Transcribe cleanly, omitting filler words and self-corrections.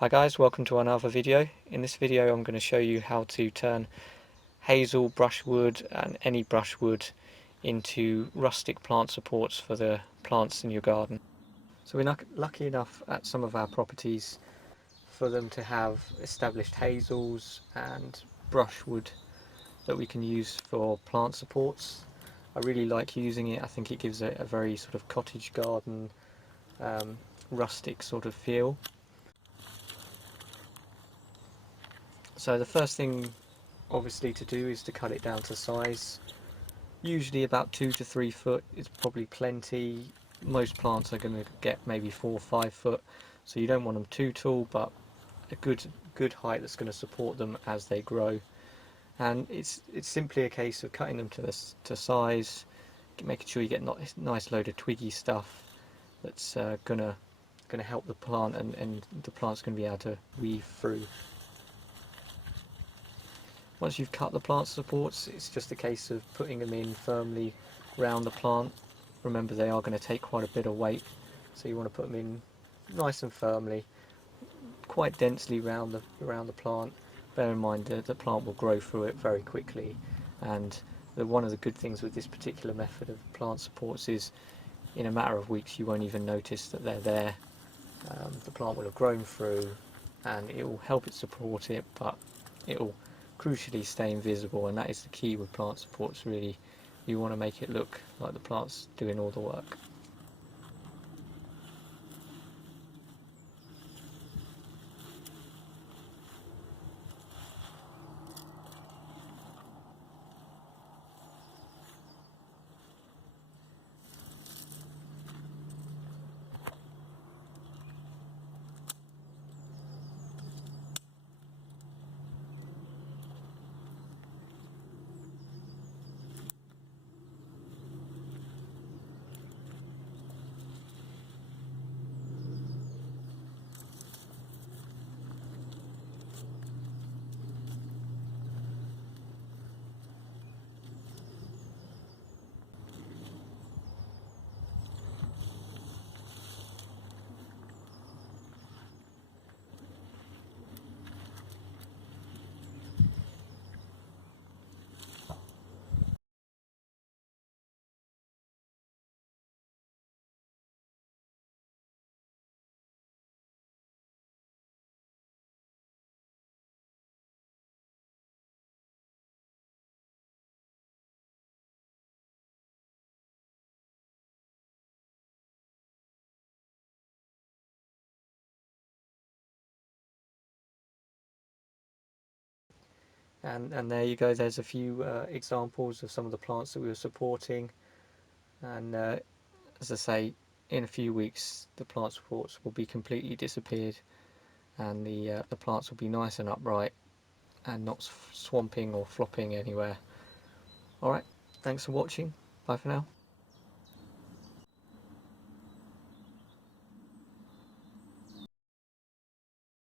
Hi guys, welcome to another video. In this video I'm going to show you how to turn hazel, brushwood and any brushwood into rustic plant supports for the plants in your garden. So we're lucky enough at some of our properties for them to have established hazels and brushwood that we can use for plant supports. I really like using it. I think it gives a very sort of cottage garden, rustic sort of feel. So the first thing obviously to do is to cut it down to size. Usually about 2 to 3 foot is probably plenty. Most plants are going to get maybe 4 or 5 foot, so you don't want them too tall, but a good height that's going to support them as they grow. And it's simply a case of cutting them to size, making sure you get a nice load of twiggy stuff that's gonna help the plant, and the plant's going to be able to weave through. Once you've cut the plant supports, it's just a case of putting them in firmly round the plant. Remember, they are going to take quite a bit of weight, so you want to put them in nice and firmly, quite densely around the plant. Bear in mind that the plant will grow through it very quickly, and one of the good things with this particular method of plant supports is in a matter of weeks you won't even notice that they're there. The plant will have grown through and it will help it support it, but it will crucially stay invisible, and that is the key with plant supports really. You want to make it look like the plant's doing all the work. And there you go, there's a few examples of some of the plants that we were supporting, and as I say, in a few weeks the plant supports will be completely disappeared, and the plants will be nice and upright and not swamping or flopping anywhere. Alright, thanks for watching, bye for now.